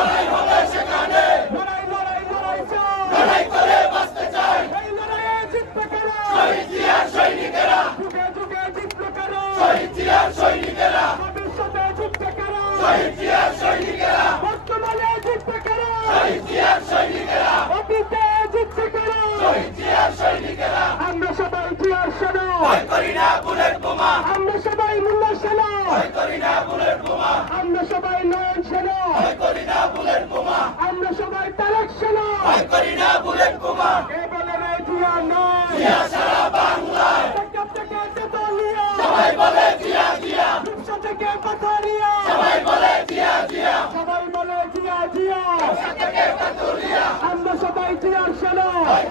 লড়াই হবে সেখানে লড়াই লড়াই লড়াই চাই লড়াই করে বাঁচতে চাই এই লড়াইয়ে জিতবে কারা শহীদ জিয়ার সৈনিকেরা যুগে যুগে জিতবে কারা শহীদ জিয়ার সৈনিকেরা ভবিষ্যতে জিতবে কারা শহীদ জিয়ার সৈনিকেরা বর্তমানে জিতবে কারা শহীদ জিয়ার সৈনিকেরা অতীতে জিতবে কারা শহীদ জিয়ার সৈনিকেরা আমরা সবাই জিয়ার সেনা ভয় করি না বুলেট বোমা আমরা সবাই মুল্লা সেনা ভয় করি না বুলেট বোমা আমরা সবাই নয়ন সেনা ভয় করি না বুলেট বোমা আমরা সবাই তারেক সেনা ভয় করি না বুলেট বোমা কে বলে রে জিয়া নয় জিয়া সারা বাংলায় থেকে থেকে তেতুলিয়া সবাই বলে জিয়া জিয়া রূপসা থেকে পাথারিয়া সবাই বলে জিয়া জিয়া সবাই বলে জিয়া জিয়া থেকে কাতুরিয়া আমরা সবাই জিয়ার সেনা ভয়